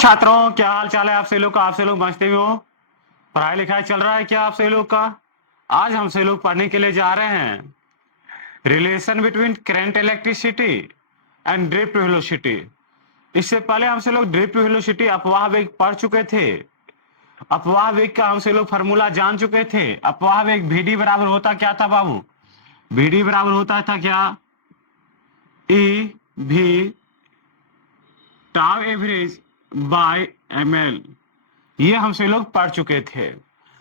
छात्रों, क्या हाल चाल है आप सभी लोग का। आप सभी लोग मस्ती में हो, पढ़ाई लिखाई चल रहा है क्या आप सभी लोग का। आज हम सभी लोग पढ़ने के लिए जा रहे हैं relation between current electricity and drift velocity. इससे पहले हम सभी लोग ड्रिफ्ट वेलोसिटी अपवाह वेग पढ़ चुके थे। अपवाह वेग का हम सभी लोग फार्मूला जान चुके थे। अपवाह वेग VD बराबर होता क्या था बाबू? VD बराबर होता था क्या? E V tau average by ml। ये हम सभी लोग पढ़ चुके थे,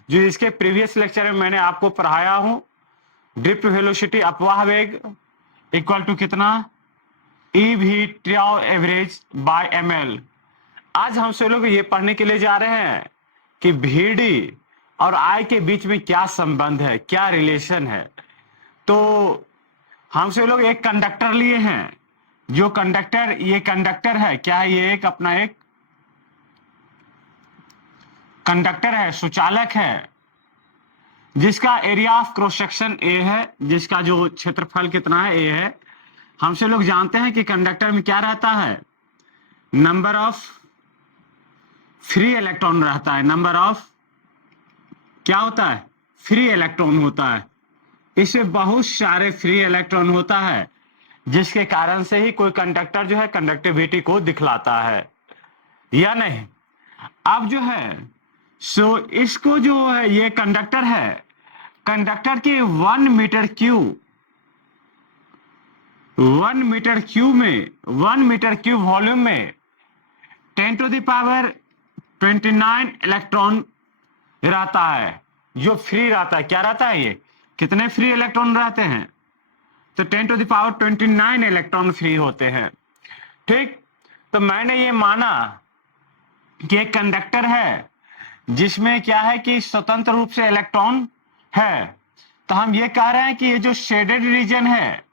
जो इसके प्रीवियस लेक्चर में मैंने आपको पढ़ाया हूं। ड्रिफ्ट वेलोसिटी अपवाह वेग इक्वल टू कितना? EV tau average by ml। आज हम सभी लोग ये पढ़ने के लिए जा रहे हैं कि VD और I के बीच में क्या संबंध है, क्या रिलेशन है। तो हम सभी लोग एक कंडक्टर लिए हैं, जो कंडक्टर, ये कंडक्टर है क्या है? ये एक अपना एक कंडक्टर है, सुचालक है, जिसका area of cross section A है, जिसका जो क्षेत्रफल कितना है, ए है। हमसे लोग जानते हैं कि कंडक्टर में क्या रहता है? नंबर ऑफ फ्री इलेक्ट्रॉन रहता है। नंबर ऑफ क्या होता है? फ्री इलेक्ट्रॉन होता है। इसमें बहुत सारे फ्री इलेक्ट्रॉन होता है, जिसके कारण से ही कोई कंडक्टर जो है कंडक्टिविटी को दिखलाता है, या नहीं। अब जो है सो इसको जो है ये कंडक्टर है, कंडक्टर के 1 मीटर क्यूब 1 मीटर क्यूब में 1 मीटर क्यूब वॉल्यूम में 10⁻29 इलेक्ट्रॉन रहता है, जो फ्री रहता है। क्या रहता है? ये कितने फ्री इलेक्ट्रॉन रहते हैं? तो 10⁻29 इलेक्ट्रॉन फ्री होते हैं। ठीक, तो मैंने ये माना कि एक कंडक्टर है जिसमें क्या है कि स्वतंत्र रूप से इलेक्ट्रॉन है। तो हम ये कह रहे हैं कि ये जो शेडेड रीजन है,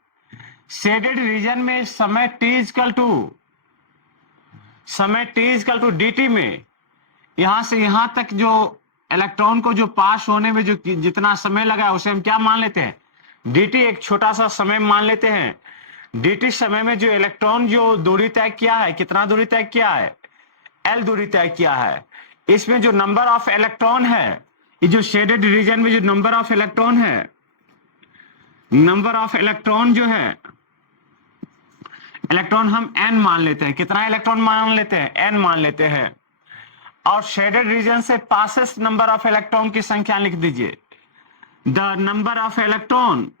शेडेड रीजन में समय t इक्वल टू dt में यहां से यहां तक जो इलेक्ट्रॉन को जो पास होने में जो जितना समय लगा है, उसे हम क्या मान लेते हैं? dt एक छोटा सा समय मान लेते हैं। dt समय में जो इलेक्ट्रॉन जो दूरी तय किया है, कितना दूरी तय किया है? L दूरी तय किया है। इसमें जो नंबर ऑफ इलेक्ट्रॉन है, ये जो शेडेड रीजन में जो नंबर ऑफ इलेक्ट्रॉन है, नंबर ऑफ इलेक्ट्रॉन जो है, इलेक्ट्रॉन हम n मान लेते हैं। कितना इलेक्ट्रॉन मान लेते हैं? n मान लेते हैं। और शेडेड रीजन से पासेस नंबर ऑफ इलेक्ट्रॉन की संख्या लिख दीजिए। The number of electron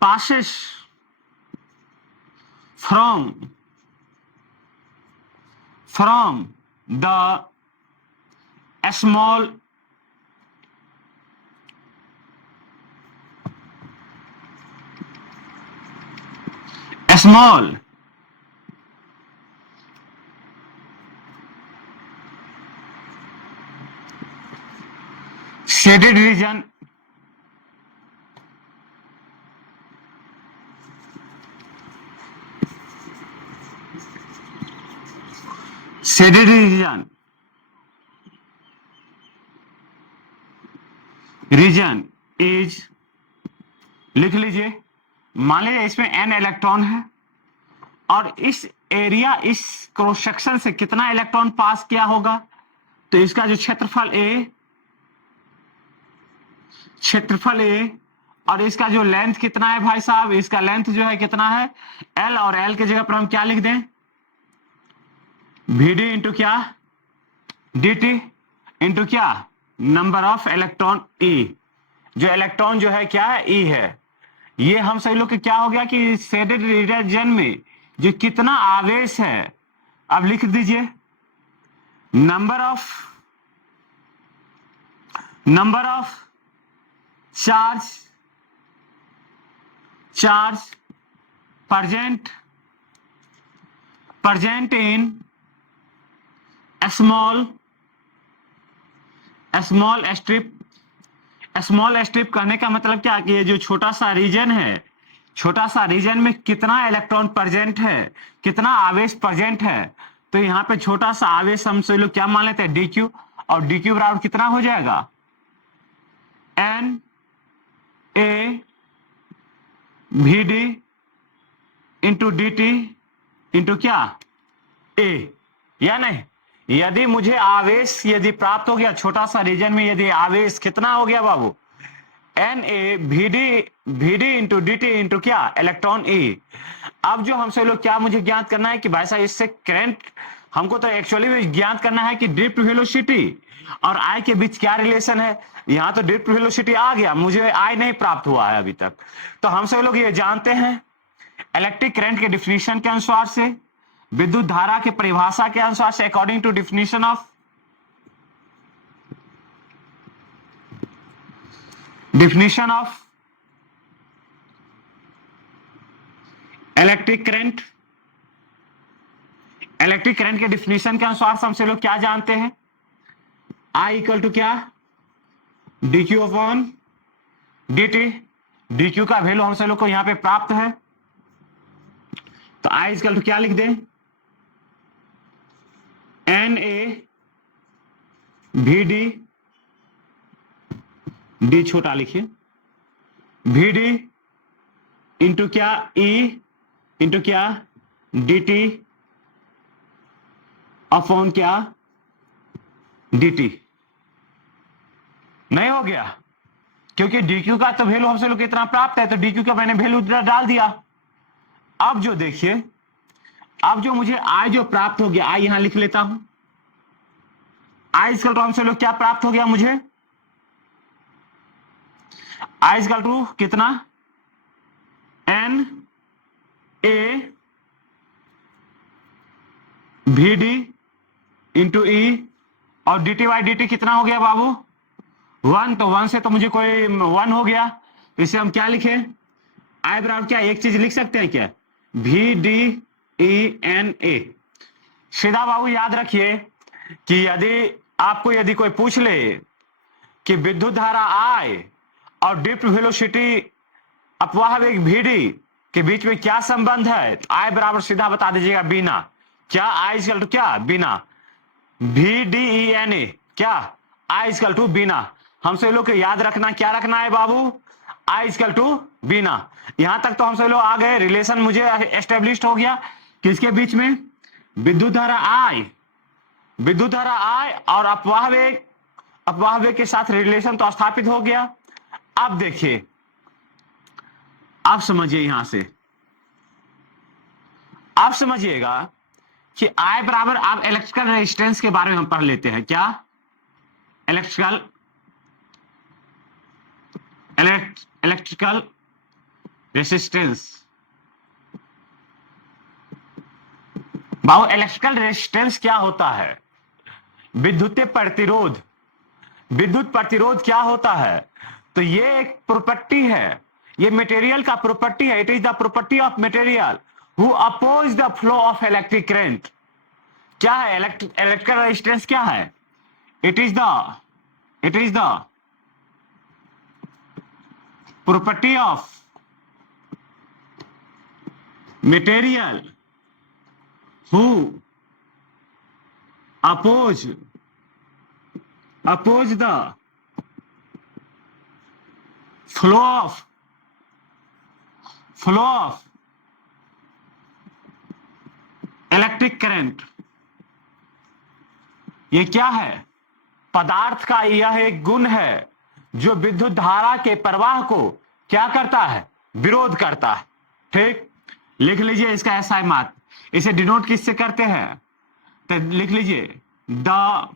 passes from the small shaded region region is, लिख लीजिए। मान लीजिए इसमें n इलेक्ट्रॉन है और इस एरिया, इस क्रॉस सेक्शन से कितना इलेक्ट्रॉन पास किया होगा? तो इसका जो क्षेत्रफल A और इसका जो लेंथ कितना है भाई साहब? इसका लेंथ जो है कितना है? L, और L की जगह पर हम क्या लिख दें? VD इंटू क्या? DT इंटू क्या? Number of electron E। जो इलेक्ट्रॉन जो है क्या है? E है। ये हम सभी लोग के क्या हो गया कि शेडेड रीजन में जो कितना आवेश है, अब लिख दीजिए। Number of charge present in small strip कहने का मतलब क्या कि ये जो छोटा सा रीजन है, छोटा सा रीजन में कितना इलेक्ट्रॉन प्रेजेंट है, कितना आवेश प्रेजेंट है। तो यहाँ पे छोटा सा आवेश हम सभी लोग क्या मान लेते हैं? dq, और dq बराबर कितना हो जाएगा? n a vd into dt into क्या? a। या नहीं? यदि मुझे आवेश यदि प्राप्त हो गया छोटा सा रीजन में, यदि आवेश कितना हो गया बाबू, N A we D into D T into क्या, इलेक्ट्रॉन ई। अब जो हमसे लोग क्या मुझे ज्ञात करना है कि भाई साहब इससे करंट, हमको तो एक्चुअली में ज्ञात करना है कि ड्रिफ्ट वेलोसिटी और आई के बीच क्या रिलेशन है। यहां तो ड्रिफ्ट वेलोसिटी आ गया, मुझे आई नहीं प्राप्त हुआ है अभी तक। तो हमसे लोग ये जानते हैं इलेक्ट्रिक करंट के डिफिनीशन के अनुसार से, विद्युत धारा के परिभाषा के अनुसार से, according to definition of electric current, electric current के डिफिनीशन के अनुसार से हमसे लोग क्या जानते हैं, आई इक्वल टू क्या, D Q upon D T. D Q का वैल्यू हमसे लोग को यहां पे प्राप्त है, तो आई इक्वल टू क्या लिख दें, N A we D, D छोटा लिखिए, वी डी इंटू क्या, ई इंटू क्या, डी टी अपॉन क्या, डी टी। नहीं हो गया, क्योंकि डीक्यू का तो वैल्यू हमसे लोग कितना प्राप्त है, तो डीक्यू का मैंने वैल्यू डाल दिया। अब जो देखिए, अब जो मुझे आई जो प्राप्त हो गया, आई यहां लिख लेता हूं, आई इक्वल टू हमसे लोग क्या प्राप्त हो गया मुझे, आई इक्वल टू कितना, n A we D into e, और d t by d t कितना हो गया बाबू, 1। तो 1 से तो मुझे कोई 1 हो गया, तो इसे हम क्या लिखे, आई बराबर क्या, एक चीज लिख सकते हैं क्या, V D E N A. सीधा बाबू याद रखिए कि यदि आपको यदि कोई पूछ ले कि विद्युत धारा आई और ड्रिफ्ट वेलोसिटी अपवाह वेग वीडी के बीच में क्या संबंध है, तो आई बराबर सीधा बता दीजिएगा बिना क्या, आई इक्वल टू क्या, बिना V D E N A, क्या आई इक्वल टू बिना। हमसे लोग को याद रखना क्या रखना है बाबू, आई इक्वल टू बिना। यहां तक तो हमसे लोग आ गए, रिलेशन मुझे एस्टेब्लिश हो गया किसके बीच में, विद्युत धारा आई, विद्युत धारा आई और अपवाह वेग के साथ रिलेशन तो स्थापित हो गया। अब देखिए, आप समझिए, यहां से आप समझिएगा कि आई बराबर, आप इलेक्ट्रिकल रेजिस्टेंस के बारे में हम पढ़ लेते हैं, क्या इलेक्ट्रिकल रेजिस्टेंस। बाबू इलेक्ट्रिकल रेजिस्टेंस क्या होता है, विद्युत प्रतिरोध। विद्युत प्रतिरोध क्या होता है, तो ये एक प्रॉपर्टी है, ये मटेरियल का प्रॉपर्टी है, it is the property of material who oppose the flow of electric current. क्या है इलेक्ट्रिकल रेजिस्टेंस, क्या है, it is the property of material who oppose the flow of electric current. ये क्या है, पदार्थ का यह एक गुण है जो विद्युत धारा के प्रवाह को क्या करता है, विरोध करता है। ठीक, लिख लीजिए इसका ऐसा है मात, इसे डिनोट किससे करते हैं, तो लिख लीजिए the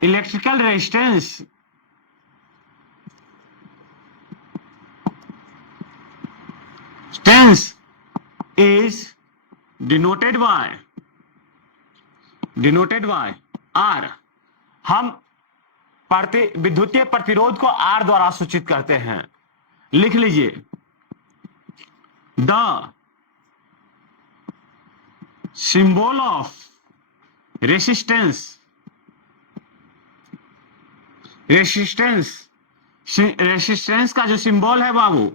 electrical resistance is denoted by R। हम विद्युतीय प्रतिरोध को R द्वारा सूचित करते हैं। लिख लीजिए द सिंबल ऑफ रेसिस्टेंस का जो सिंबल है बाबू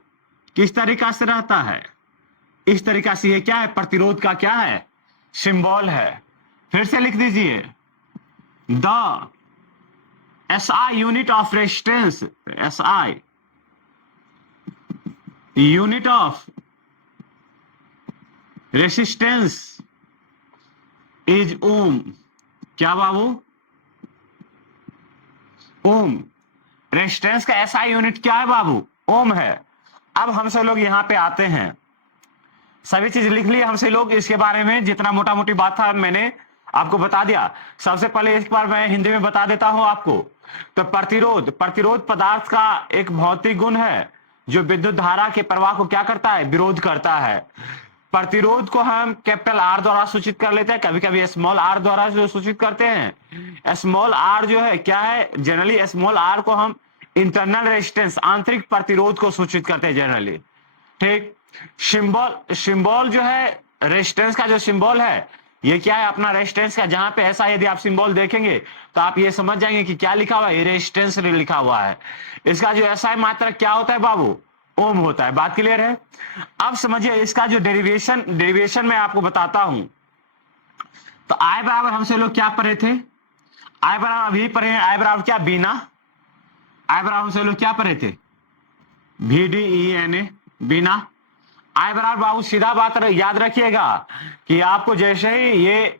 किस तरीका से रहता है, इस तरीका से, ये क्या है, प्रतिरोध का क्या है, सिंबल है। फिर से लिख दीजिए the SI unit of resistance, SI unit of resistance is ohm. क्या बाबू? ओम। रेजिस्टेंस का एसआई यूनिट क्या है बाबू? ओम है। अब हमसे लोग यहां पे आते हैं, सभी चीज लिख ली हमसे लोग, इसके बारे में जितना मोटा मोटी बात था मैंने आपको बता दिया। सबसे पहले एक बार मैं हिंदी में बता देता हूं आपको। तो प्रतिरोध, प्रतिरोध पदार्थ का एक भौतिक गुण है जो विद्युत धारा के प्रवाह को क्या करता है? विरोध करता है। प्रतिरोध को हम कैपिटल आर द्वारा सूचित कर लेते हैं, कभी कभी स्मॉल आर द्वारा जो सूचित करते हैं। स्मॉल आर जो है क्या है? जनरली स्मॉल आर को हम इंटरनल रेजिस्टेंस, आंतरिक प्रतिरोध को सूचित करते हैं जनरली। ठीक। सिंबल, सिंबल जो है रेजिस्टेंस का जो सिंबल है ये क्या है? अपना रेजिस्टेंस का। जहां पे ऐसा यदि आप सिंबल देखेंगे तो आप ये समझ जाएंगे कि क्या लिखा हुआ है, ये रेजिस्टेंस लिखा हुआ है। इसका जो एसआई मात्रक क्या होता है बाबू? ओम होता है। बात क्लियर है? अब समझिए इसका जो डेरिवेशन मैं आपको बताता हूं। तो आई बराबर हमसे लोग क्या पढ़े थे? आई बराबर अभी पढ़े हैं। आई बराबर क्या? बीना। आई बराबर हमसे लोग क्या पढ़े थे? VDENA, बीना। आई बराबर बाबू सीधा बात याद रखिएगा कि आपको जैसे ही ये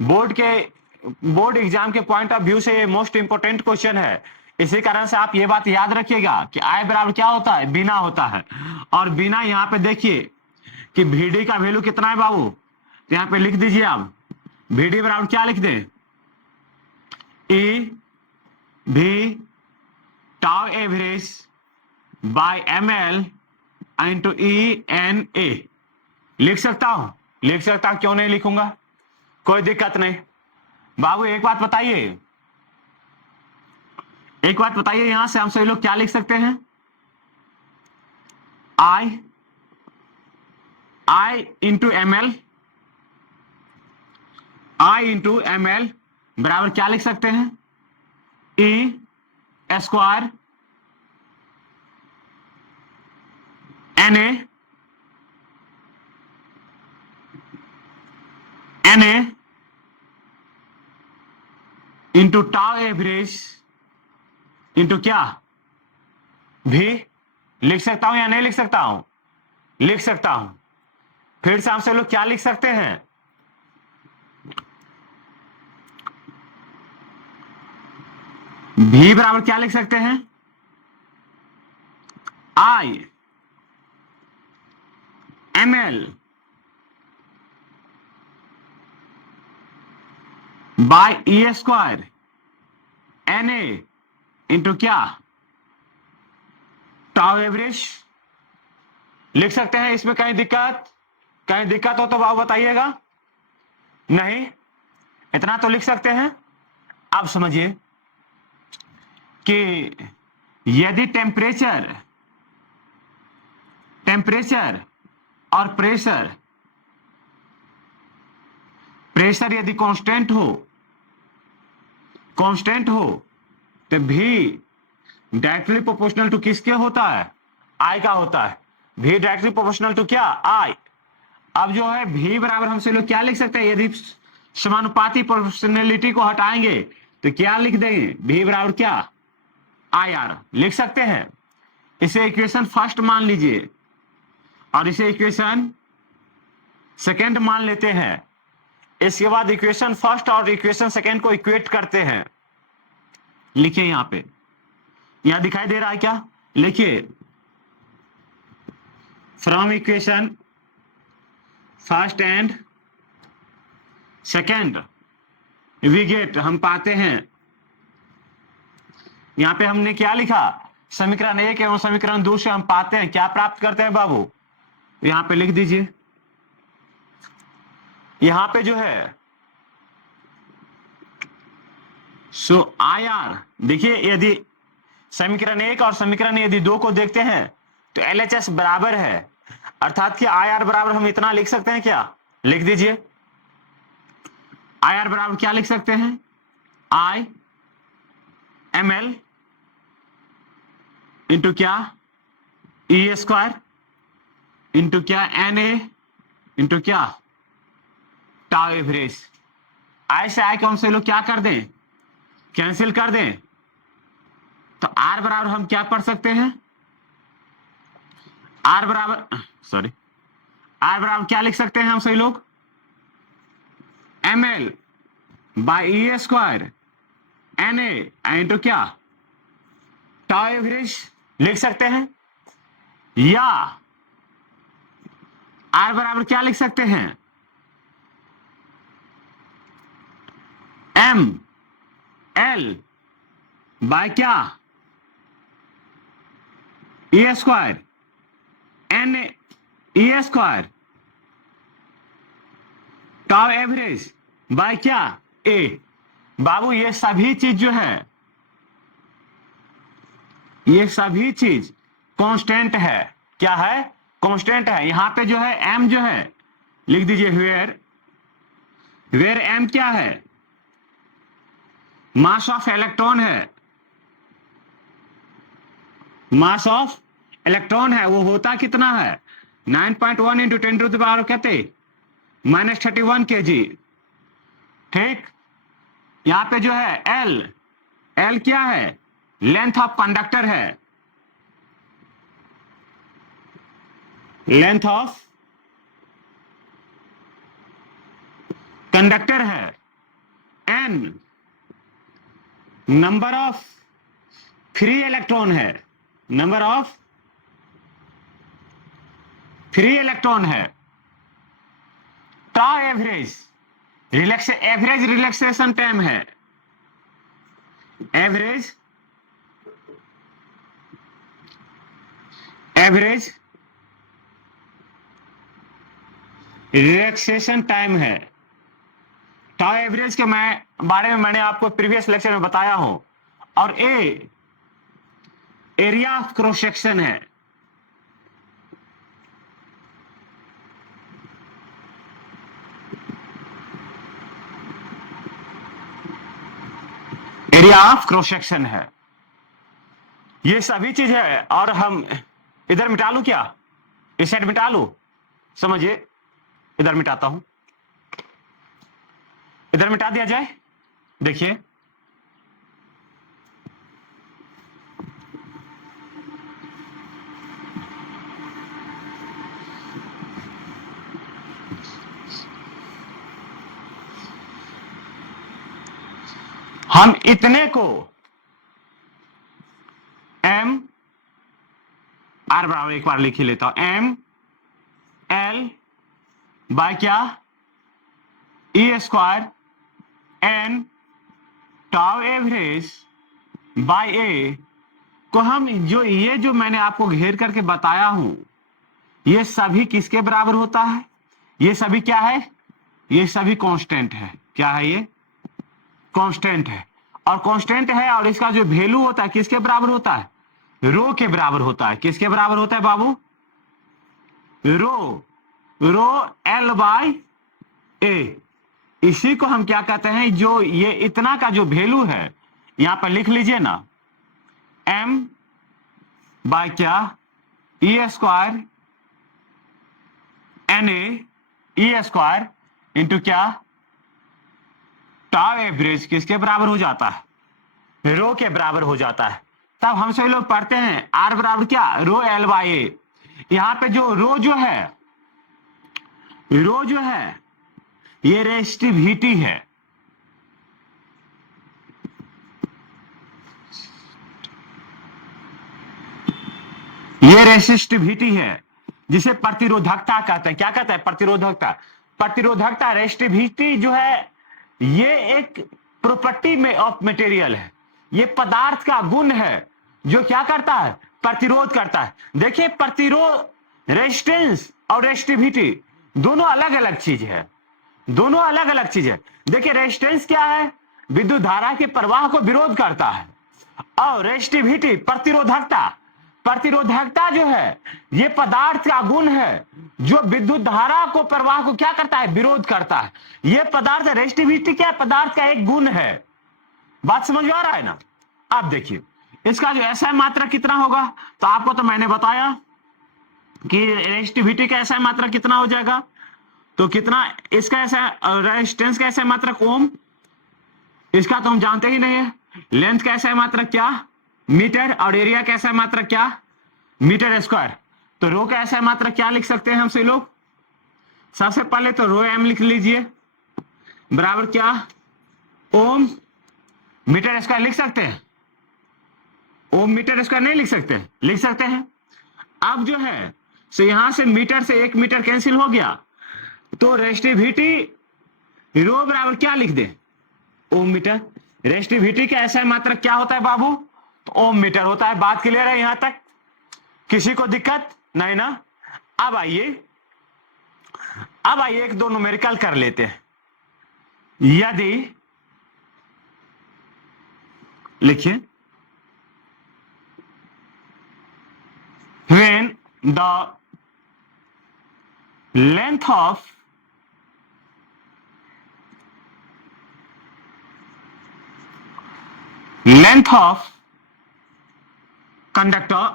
बोर्ड एग्जाम के पॉइंट ऑफ व्यू से ये मोस्ट इंपोर्टेंट क्वेश्चन है। इसी कारण से आप ये बात याद रखिएगा कि आई बराबर क्या होता है? बिना होता है। और बिना यहां पे देखिए कि VD का वैल्यू कितना है बाबू? तो यहां पे लिख दीजिए आप VD बराबर क्या लिख दें? EV tau average by ML into ENA। लिख सकता हूं? लिख सकता हूं, क्यों नहीं लिखूंगा? कोई दिक्कत नहीं। बाबू एक बात बताइए, एक बात बताइए, यहां से हम सभी लोग क्या लिख सकते हैं? I into ML, I into ML बराबर क्या लिख सकते हैं? E square NA into tau average into क्या? भी। लिख सकता हूं या नहीं लिख सकता हूं? लिख सकता हूं। फिर से हमसे लोग क्या लिख सकते हैं? भी बराबर क्या लिख सकते हैं? I ML by E square NA into क्या? Tau average. लिख सकते हैं? इसमें कहीं दिक्कत? कहीं दिक्कत हो तो बाबू बताइएगा। नहीं, इतना तो लिख सकते हैं। अब समझिए कि यदि टेम्परेचर और प्रेशर यदि कांस्टेंट हो तो भी डायरेक्टली प्रोपोर्शनल टू किसके होता है? आई का होता है। भी डायरेक्टली प्रोपोर्शनल टू क्या? आई। अब जो है भी बराबर हमसे लोग क्या लिख सकते हैं? यदि समानुपाती प्रोपोर्शनलिटी को हटाएंगे तो क्या लिख देंगे? भी बराबर क्या? IR लिख सकते हैं। इसे इक्वेशन फर्स्ट मान लीजिए और इसे इक्वेशन सेकेंड मान लेते हैं। इसके बाद इक्वेशन फर्स्ट और इक्वेशन सेकेंड को इक्वेट करते हैं। लिखिए यहां पे, यहां दिखाई दे रहा है क्या? लिखिए from equation first and second we get, हम पाते हैं। यहां पे हमने क्या लिखा? समीकरण 1 एवं समीकरण 2 से हम पाते हैं, क्या प्राप्त करते हैं बाबू? यहां पे लिख दीजिए। यहां पे जो है सो IR, देखिए यदि समीकरण 1 और समीकरण यदि 2 को देखते हैं तो LHS बराबर है, अर्थात कि IR बराबर हम इतना लिख सकते हैं। क्या लिख दीजिए? IR बराबर क्या लिख सकते हैं? I ML इंटू क्या? E स्क्वायर इंटू क्या? NA इंटू क्या? Tau average. आई से आई को हमसे लोग क्या कर दें? कैंसिल कर दें। तो R बराबर हम क्या पढ़ सकते हैं? R बराबर क्या लिख सकते हैं हम सही लोग? ml by E square Na into क्या, टाउ एवरेज लिख सकते हैं, या R बराबर क्या लिख सकते हैं, M L बाय क्या, e square n e square tau average by क्या, ए। बाबू ये सभी चीज जो है, ये सभी चीज कांस्टेंट है। क्या है, कांस्टेंट है। यहां पे जो है m जो है लिख दीजिए, वेयर m क्या है, मास ऑफ इलेक्ट्रॉन है, मास ऑफ इलेक्ट्रॉन है। वो होता कितना है, 9.1 इंटू 10 टू द पावर कहते -31 kg। ठीक, यहां पे जो है L क्या है, लेंथ ऑफ कंडक्टर है, लेंथ ऑफ कंडक्टर है, N number of free electron है, नंबर ऑफ फ्री इलेक्ट्रॉन है, tau average average relaxation time है, एवरेज रिलैक्सेशन टाइम है। टाउ एवरेज के बारे में मैंने आपको प्रीवियस लेक्चर में बताया हूं। और ए एरिया ऑफ क्रॉस सेक्शन है, एरिया ऑफ क्रॉस सेक्शन है। ये सभी चीज है। और हम इधर मिटा लू क्या, इस साइड मिटा लू, समझिए इधर मिटाता हूं, इधर मिटा दिया जाए। देखिए हम इतने को m r बराबर एक बार लिख ही लेता हूं, m l बाय क्या, e square n tau average by A को हम जो मैंने आपको घेर करके बताया हूं, ये सभी किसके बराबर होता है, ये सभी क्या है, ये सभी कांस्टेंट है। क्या है, ये कांस्टेंट है। और कांस्टेंट है और इसका जो वैल्यू होता है किसके बराबर होता है, रो के बराबर होता है। किसके बराबर होता है बाबू, रो L बाय ए। इसी को हम क्या कहते हैं, जो ये इतना का जो वैल्यू है, यहां पर लिख लीजिए ना, m बाय क्या, e square Na E square into क्या, टाउ एवरेज किसके बराबर हो जाता है, रो के बराबर हो जाता है। तब हम सभी लोग पढ़ते हैं R बराबर क्या, रो L बाय ए। यहां पे जो रो जो है ये रेसिस्टिविटी है, ये रेसिस्टिविटी है, जिसे प्रतिरोधकता कहते हैं। क्या कहते हैं, प्रतिरोधकता रेसिस्टिविटी जो है, ये एक प्रॉपर्टी में ऑफ मटेरियल है, ये पदार्थ का गुण है जो क्या करता है, प्रतिरोध करता है। देखिए प्रतिरोध, रेजिस्टेंस और रेसिस्टिविटी दोनों अलग अलग चीज है, दोनों अलग अलग चीज है। देखिए रेजिस्टेंस क्या है, विद्युत धारा के प्रवाह को विरोध करता है, और रेजिस्टिविटी प्रतिरोधकता जो है, ये पदार्थ का गुण है जो विद्युत धारा को प्रवाह को क्या करता है, विरोध करता है। ये पदार्थ रेजिस्टिविटी क्या है, पदार्थ का एक गुण है। बात समझ में आ रहा है ना। अब देखिए इसका जो SI मात्रा कितना होगा, तो आपको तो मैंने बताया कि रेजिस्टिविटी का SI मात्रा कितना हो जाएगा, तो कितना इसका रेजिस्टेंस का SI मात्रा ओम, इसका तो हम जानते ही नहीं है। लेंथ का SI मात्रा क्या, मीटर, और एरिया का SI मात्रा क्या, मीटर स्क्वायर। तो रो का SI मात्रा क्या लिख सकते हैं हमसे लोग, सबसे पहले तो रो m लिख लीजिए, बराबर क्या, ओम मीटर स्क्वायर लिख सकते हैं? ओम मीटर स्क्वायर नहीं लिख सकते? लिख सकते हैं। अब जो है सो यहां से मीटर से 1 मीटर कैंसिल हो गया, तो रेस्टिविटी रो बराबर क्या लिख दे, ओम मीटर। रेस्टिविटी का ऐसा मात्रक क्या होता है बाबू, तो ओम मीटर होता है। बात क्लियर है यहां तक? किसी को दिक्कत नहीं ना? अब आइए एक दो न्यूमेरिकल कर लेते हैं। यदि लिखिए, when the length of conductor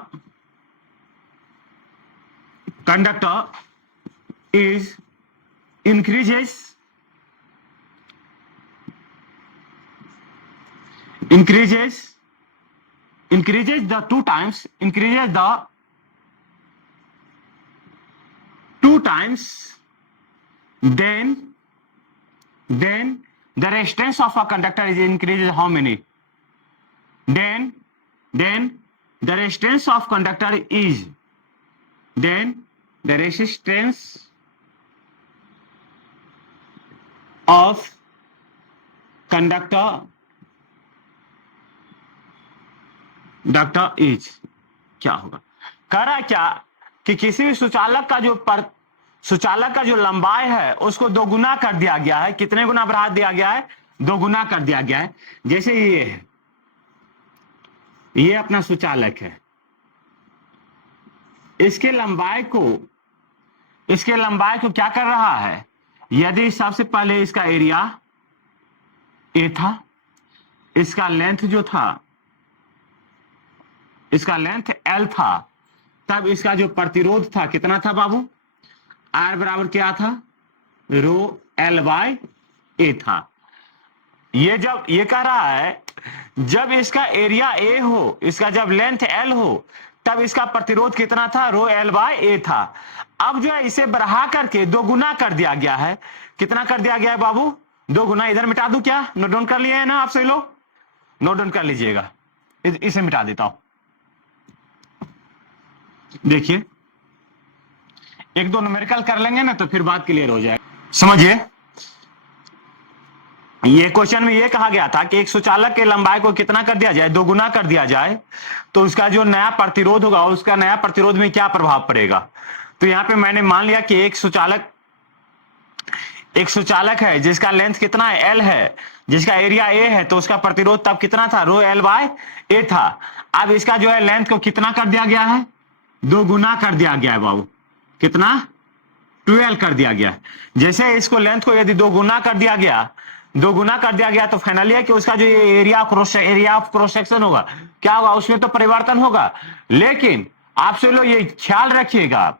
is increases the two times, then the resistance of a conductor is increases how many? Then the resistance of conductor is, then the resistance of conductor is क्या होगा? कह रहा है क्या कि किसी भी सुचालक का जो लंबाई है उसको दो गुना कर दिया गया है। कितने गुना बढ़ा दिया गया है? दो गुना कर दिया गया है। जैसे ये है, ये अपना सुचालक है, इसके लंबाई को क्या कर रहा है, यदि सबसे पहले इसका एरिया ए था, इसका लेंथ जो था, इसका लेंथ एल था, तब इसका जो प्रतिरोध था कितना था बाबू, आर बराबर क्या था, रो एल बाय ए था। ये जब ये कह रहा है जब इसका एरिया ए हो, इसका जब लेंथ एल हो, तब इसका प्रतिरोध कितना था, रो एल बाय ए था। अब जो है इसे बढ़ा करके दो गुना कर दिया गया है। कितना कर दिया गया है बाबू, दो गुना। इधर मिटा दूं क्या, नोट डाउन कर लिए है ना आप सभी लोग, नोट डाउन कर लीजिएगा। इसे मिटा देता हूं। देखिए एक दो न्यूमेरिकल कर लेंगे ना तो फिर बात क्लियर हो जाएगा। समझिए, ये क्वेश्चन में ये कहा गया था कि एक सुचालक के लंबाई को कितना कर दिया जाए, दो गुना कर दिया जाए, तो उसका जो नया प्रतिरोध होगा, उसका नया प्रतिरोध में क्या प्रभाव पड़ेगा। तो यहां पे मैंने मान लिया कि एक सुचालक है जिसका लेंथ कितना है, एल है, जिसका एरिया ए है, तो उसका प्रतिरोध तब कितना था, रो एल बाय ए था। अब इसका जो है लेंथ को कितना कर दिया गया है, दो गुना कर दिया गया है बाबू। कितना, 12 कर दिया गया। जैसे इसको लेंथ को यदि दो गुना कर दिया गया तो फाइनली है कि उसका जो ये एरिया ऑफ क्रॉस सेक्शन होगा क्या होगा, उसमें तो परिवर्तन होगा। लेकिन आपसे लोग ये ख्याल रखिएगा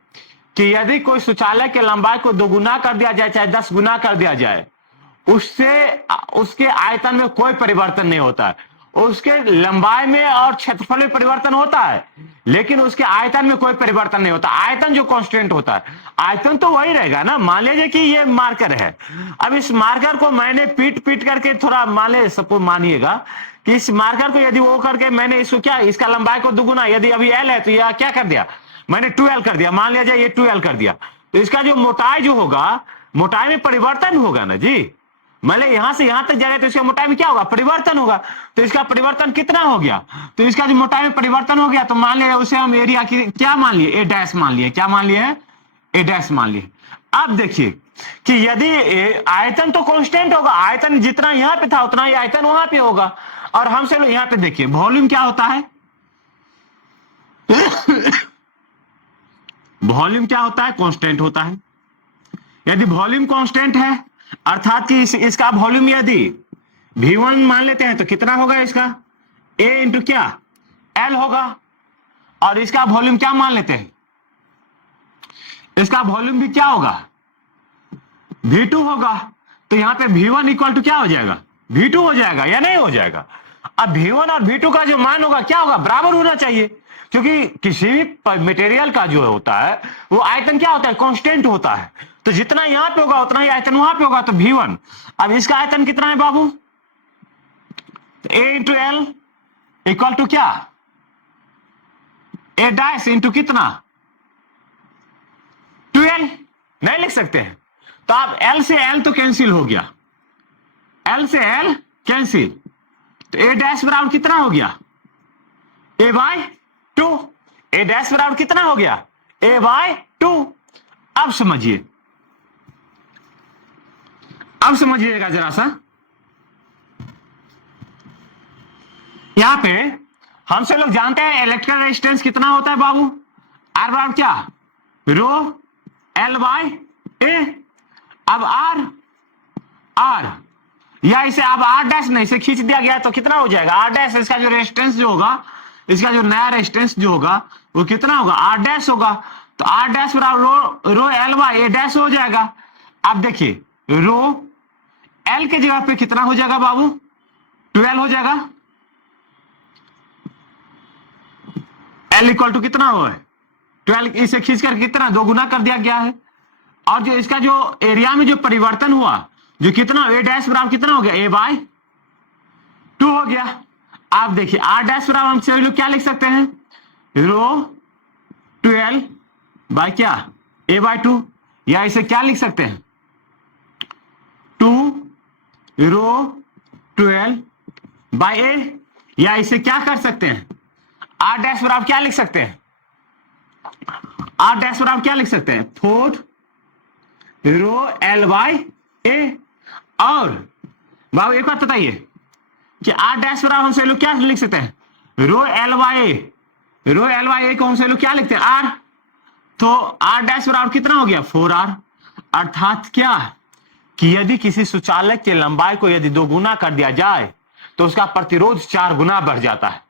कि यदि कोई सुचालक के लंबाई को दो गुना कर दिया जाए, चाहे 10 गुना कर दिया जाए, उसके आयतन में कोई परिवर्तन नहीं होता है। उसके लंबाई में और क्षेत्रफल में परिवर्तन होता है, लेकिन उसके आयतन में कोई परिवर्तन नहीं होता। आयतन जो कांस्टेंट होता है, आयतन तो वही रहेगा ना। मान लीजिए कि ये मार्कर है, अब इस मार्कर को मैंने पीट करके थोड़ा मानिएगा कि इस मार्कर को यदि वो करके मैंने इसको क्या, इसका लंबाई को दुगुना, यदि अभी एल है तो यह क्या कर दिया, मैंने 12 कर दिया, मान लिया जाए ये 12 कर दिया, तो इसका जो मोटाई जो होगा, मोटाई में परिवर्तन होगा ना जी। मतलब यहां से यहां तक जाएगा तो इसका मोटाई में क्या होगा, परिवर्तन होगा। तो इसका परिवर्तन कितना हो गया, तो इसका जो मोटाई में परिवर्तन हो गया, तो मान लिया उसे हम एरिया की क्या मान लिए, ए डैश मान लिए। क्या मान लिए, ए डैश मान लिए। अब देखिए कि यदि आयतन तो कांस्टेंट होगा, आयतन जितना यहां पे था उतना ही आयतन वहां पे होगा। और हमसे लोग यहां पे देखिए वॉल्यूम क्या होता है, वॉल्यूम क्या होता है, कांस्टेंट होता है। यदि वॉल्यूम कांस्टेंट है, अर्थात कि इसका वॉल्यूम यदि V1 मान लेते हैं तो कितना होगा, इसका A इंटू क्या, L होगा। और इसका वॉल्यूम क्या मान लेते हैं, इसका वॉल्यूम भी क्या होगा, V2 होगा। तो यहां पे V1 इक्वल टू क्या हो जाएगा, V2 हो जाएगा या नहीं हो जाएगा। अब V1 और V2 का जो मान होगा क्या होगा, बराबर होना चाहिए, क्योंकि किसी भी मटेरियल का जो होता है वो आयतन क्या होता है, कांस्टेंट होता है। तो जितना यहां पे होगा उतना ही आयतन वहां पे होगा, तो V1। अब इसका आयतन कितना है बाबू? A into L equal to क्या? A डैश इंटू कितना? 12। नहीं लिख सकते हैं, तो आप L से L तो कैंसिल हो गया, L से L कैंसिल, तो A डैश बराबर कितना हो गया? A by 2। A डैश बराबर कितना हो गया? A by 2। अब समझिए, अब समझिएगा जरा सा, यहां पे हमसे लोग जानते हैं इलेक्ट्रिकल रेजिस्टेंस कितना होता है बाबू? आर बराबर क्या? रो एल बाय ए। अब आर या इसे अब आर डैश नहीं इसे खींच दिया गया तो कितना हो जाएगा? आर डैश, इसका जो रेजिस्टेंस जो होगा, इसका जो नया रेजिस्टेंस जो होगा वो कितना होगा? आर डैश होगा। तो आर डैश बराबर रो एल बाय ए डैश हो जाएगा। अब देखिए रो एल के जगह पे कितना हो जाएगा बाबू? 12 हो जाएगा। एल इक्वल टू कितना हो है? 12। इसे खींचकर कितना 2 गुना कर दिया गया है। और जो इसका जो एरिया में जो परिवर्तन हुआ, जो कितना ए डैश बराबर कितना हो गया? ए बाय 2 हो गया। आप देखिए आर डैश बराबर हम सभी लोग क्या लिख सकते हैं? रो 12 बाय क्या? ए बाय 2। या इसे क्या लिख सकते हैं? 2 रो 12 बाय ए। या इसे क्या कर सकते हैं? आर डैश बराबर क्या लिख सकते हैं? आर डैश बराबर क्या लिख सकते हैं? 4 रो एल बाय ए। और बाबू एक बात बताइए कि आर डैश बराबर हम से लोग क्या लिख सकते हैं? Rho l by A. Rho l by A को हम से लोग क्या लिखते हैं? आर। तो आर डैश बराबर कितना हो गया? 4R। अर्थात क्या कि यदि किसी सुचालक की लंबाई को यदि 2 गुना कर दिया जाए तो उसका प्रतिरोध 4 गुना बढ़ जाता है।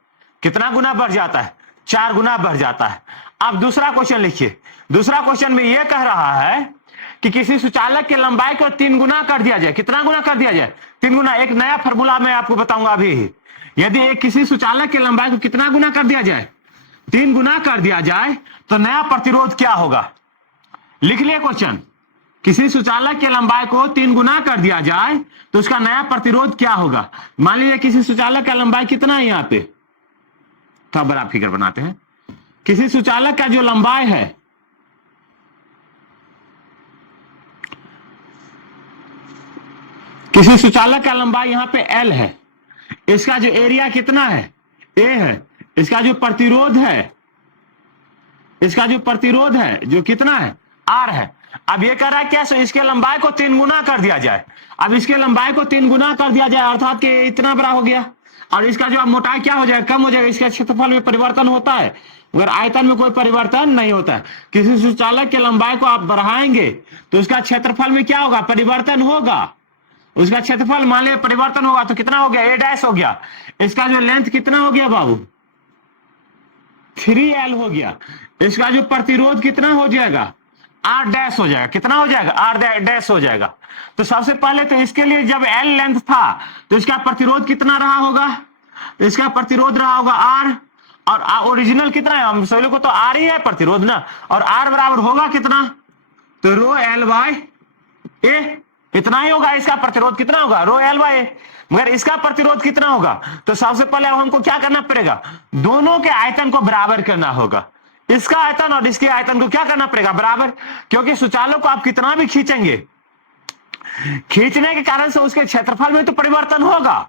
कितना गुना बढ़ जाता है? 4 गुना बढ़ जाता है। अब दूसरा क्वेश्चन लिखिए। दूसरा क्वेश्चन में यह कह रहा है कि किसी सुचालक की लंबाई को 3 गुना कर दिया जाए। कितना गुना कर दिया जाए? 3 गुना। एक नया फॉर्मूला मैं आपको बताऊंगा अभी। यदि एक किसी सुचालक की लंबाई को कितना गुना कर दिया जाए? 3 गुना कर दिया जाए तो नया प्रतिरोध क्या होगा? लिख लिए क्वेश्चन। किसी सुचालक की लंबाई को 3 गुना कर दिया जाए तो उसका नया प्रतिरोध क्या होगा? मान लीजिए किसी सुचालक का लंबाई कितना है, यहां पे तो बड़ा फिगर बनाते हैं। किसी सुचालक का जो लंबाई है, किसी सुचालक का लंबाई यहां पे L है, इसका जो एरिया कितना है? A है। इसका जो प्रतिरोध है, इसका जो प्रतिरोध है जो कितना है? R है। अब ये कह रहा है क्या? सो इसके लंबाई को 3 गुना कर दिया जाए। अब इसके लंबाई को 3 गुना कर दिया जाए अर्थात कि इतना बड़ा हो गया। और इसका जो मोटाई क्या हो जाएगा? कम हो जाएगा। इसका क्षेत्रफल में परिवर्तन होता है मगर आयतन में कोई परिवर्तन नहीं होता है। किसी सुचालक की लंबाई को आप बढ़ाएंगे तो उसका क्षेत्रफल में क्या होगा? परिवर्तन होगा। उसका क्षेत्रफल मान लिया परिवर्तन होगा तो कितना हो गया? ए डैश हो गया। इसका जो लेंथ कितना हो गया बाबू? 3L हो गया। इसका जो प्रतिरोध कितना हो जाएगा? आर डैश हो जाएगा। कितना हो जाएगा? आर डैश हो जाएगा। तो सबसे पहले तो इसके लिए जब L लेंथ था तो इसका प्रतिरोध कितना रहा होगा? इसका प्रतिरोध रहा होगा R। और ओरिजिनल कितना है? हम सभी लोग को तो R ही है प्रतिरोध ना। और R बराबर होगा कितना? तो रो एल बाय ए। इतना ही होगा। इसका प्रतिरोध कितना होगा? रो एल बाय ए। मगर इसका प्रतिरोध कितना होगा? तो सबसे पहले अब हमको क्या करना पड़ेगा? दोनों के आयतन को बराबर करना होगा। इसका आयतन और इसके आयतन को क्या करना पड़ेगा? बराबर। क्योंकि सुचालक को आप कितना भी खींचेंगे, खींचने के कारण से उसके क्षेत्रफल में तो परिवर्तन होगा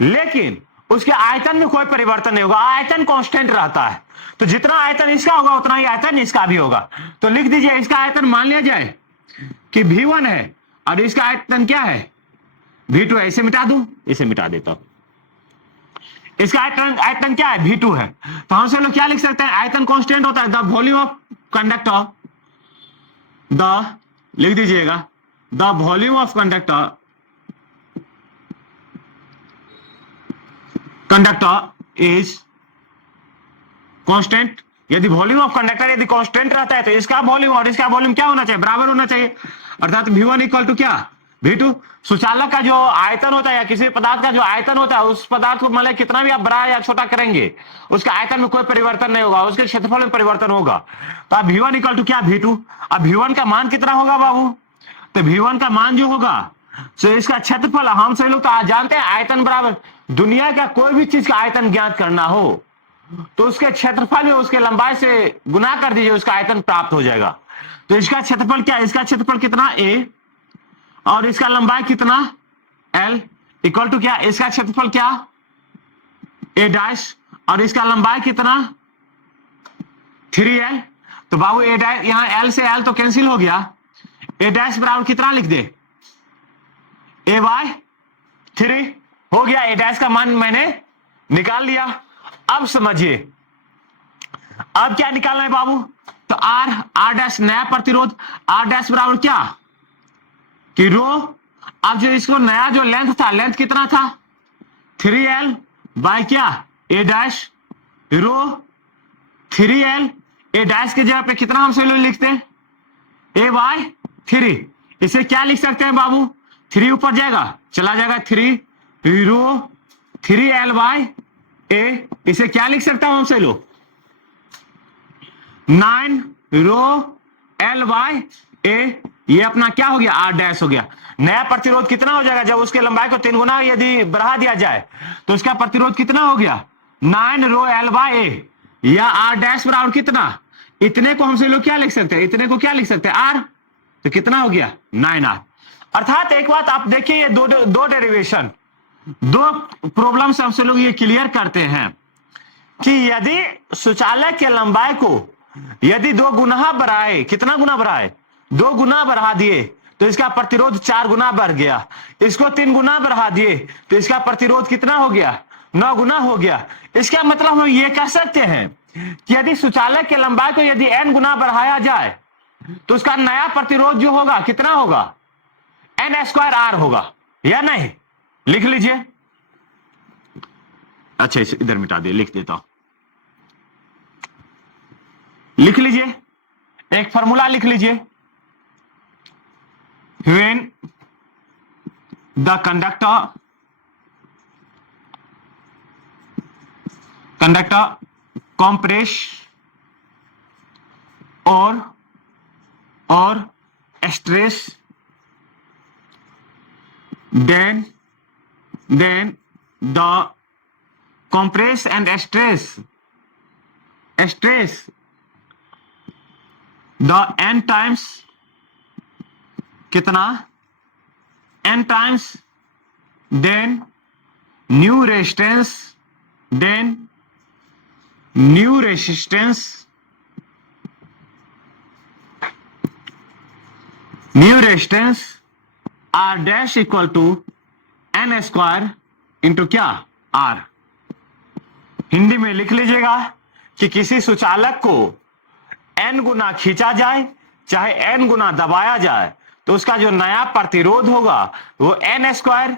लेकिन उसके आयतन में कोई परिवर्तन नहीं होगा। आयतन कांस्टेंट रहता है। तो जितना आयतन इसका होगा उतना ही आयतन इसका भी होगा। तो लिख दीजिए इसका आयतन मान लिया जाए कि V1 है और इसका आयतन क्या है? V2 है। इसे मिटा दूं? इसे मिटा देता हूं। इसका आयतन क्या है? V2 है। तो हम से लोग क्या लिख सकते हैं? आयतन कांस्टेंट होता है the volume of conductor, the लिख दीजिएगा the volume of conductor is constant. यदि वॉल्यूम ऑफ कंडक्टर यदि कांस्टेंट रहता है तो इसका वॉल्यूम और इसका वॉल्यूम क्या होना चाहिए? बराबर होना चाहिए। अर्थात V1 इक्वल टू क्या? V2 सुचालक का जो आयतन होता है या किसी पदार्थ का जो आयतन होता है, उस पदार्थ को मतलब कितना भी आप बड़ा या छोटा करेंगे उसका आयतन में कोई परिवर्तन नहीं होगा, उसके क्षेत्रफल में परिवर्तन होगा। तो अब V1 इक्वल टू क्या V2। अब V1 का मान कितना होगा बाबू, तो V1 का मान जो होगा तो इसका क्षेत्रफल, हम सभी लोग तो आज जानते हैं आयतन बराबर, दुनिया का कोई भी चीज का आयतन ज्ञात करना हो तो उसके क्षेत्रफल में उसके लंबाई से गुना कर दीजिए, उसका आयतन प्राप्त हो जाएगा। तो इसका क्षेत्रफल क्या, इसका क्षेत्रफल कितना A और इसका लंबाई कितना L इक्वल टू क्या, इसका क्षेत्रफल क्या A डैश और इसका लंबाई कितना 3L। तो बाबू A डैश, यहां L से L तो कैंसिल हो गया, A डैश बराबर कितना लिख दे A/3 हो गया। A डैश का मान मैंने निकाल लिया। अब समझिए अब क्या निकालना है बाबू, तो R डैश नया प्रतिरोध, R डैश बराबर क्या कि रो, अब जो इसको नया जो लेंथ था, लेंथ कितना था 3L बाय क्या A dash rho 3L। A dash की जगह पे कितना हम सभी लोग लिखते हैं A/3। इसे क्या लिख सकते हैं बाबू, 3 ऊपर जाएगा चला जाएगा 3 रो 3L बाय A। इसे क्या लिख सकता हूं हमसे लोग 9 रो L बाय A। ये अपना क्या हो गया R डैश हो गया। नया प्रतिरोध कितना हो जाएगा, जब उसके लंबाई को 3 गुना यदि बढ़ा दिया जाए तो उसका प्रतिरोध कितना हो गया 9 रो L बाय A, या R डैश बराबर कितना, इतने को हमसे लोग क्या लिख सकते हैं, इतने को क्या लिख सकते हैं R, तो कितना हो गया 9R। अर्थात एक बात आप देखिए, ये दो डेरिवेशन, दो प्रॉब्लम से हमसे लोग ये क्लियर करते हैं कि यदि सुचालक के लंबाई को यदि 2 गुना बढ़ाए, कितना गुना बढ़ाए 2 गुना बढ़ा दिए तो इसका प्रतिरोध 4 गुना बढ़ गया। इसको 3 गुना बढ़ा दिए तो इसका प्रतिरोध कितना हो गया 9 गुना हो गया। इसका मतलब हम ये कह सकते हैं कि यदि सुचालक के लंबाई को यदि n गुना बढ़ाया जाए तो उसका नया प्रतिरोध जो होगा कितना होगा n² R होगा, या नहीं, लिख लीजिए। अच्छा इसे इधर मिटा दिए, लिख देता हूं, लिख लीजिए, एक फॉर्मूला लिख लीजिए। When the conductor compress or stress, then the compress and stress the n times कितना n times then new resistance R dash equal to n² into क्या R। हिंदी में लिख लीजिएगा कि किसी सुचालक को n गुना खींचा जाए चाहे n गुना दबाया जाए तो उसका जो नया प्रतिरोध होगा वो n²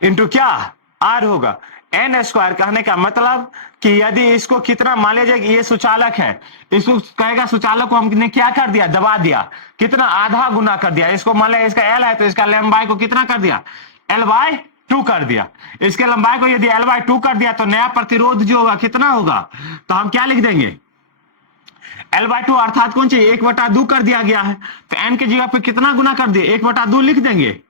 इंटू क्या R होगा। n² कहने का मतलब कि यदि इसको कितना, मान लीजिए कि ये सुचालक है, इसको कहेगा सुचालक को हमने क्या कर दिया दबा दिया, कितना आधा गुना कर दिया। इसको मान लिया इसका L है तो इसका लंबाई को कितना कर दिया L/2 कर दिया। इसके लंबाई को यदि L/2 कर दिया तो नया प्रतिरोध जो होगा कितना होगा, तो हम क्या लिख देंगे L/2 अर्थात कौन सी 1/2 कर दिया गया है, तो n की जगह पे कितना गुना कर दिए 1/2 लिख देंगे,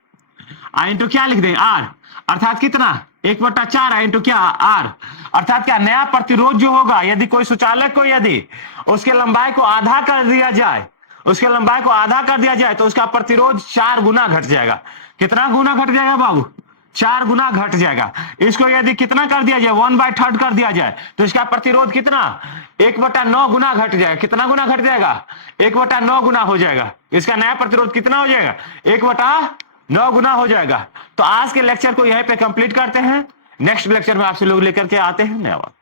इंटू क्या लिख देंगे R, अर्थात कितना 1/4 इंटू क्या R। अर्थात क्या नया प्रतिरोध जो होगा, यदि कोई सुचालक को यदि उसके लंबाई को आधा कर दिया जाए, उसके लंबाई को आधा कर दिया जाए तो उसका प्रतिरोध 4 गुना घट जाएगा। कितना गुना घट जाएगा बाबू 4 गुना घट जाएगा। इसको यदि कितना कर दिया जाए 1/3 कर दिया जाए तो इसका प्रतिरोध कितना 1/9 गुना घट जाएगा। कितना गुना घट जाएगा 1/9 गुना हो जाएगा। इसका नया प्रतिरोध कितना हो जाएगा 1/9 गुना हो जाएगा। तो आज के लेक्चर को यहीं पे कंप्लीट करते हैं, नेक्स्ट लेक्चर में आपसे लोग लेकर के आते हैं। धन्यवाद।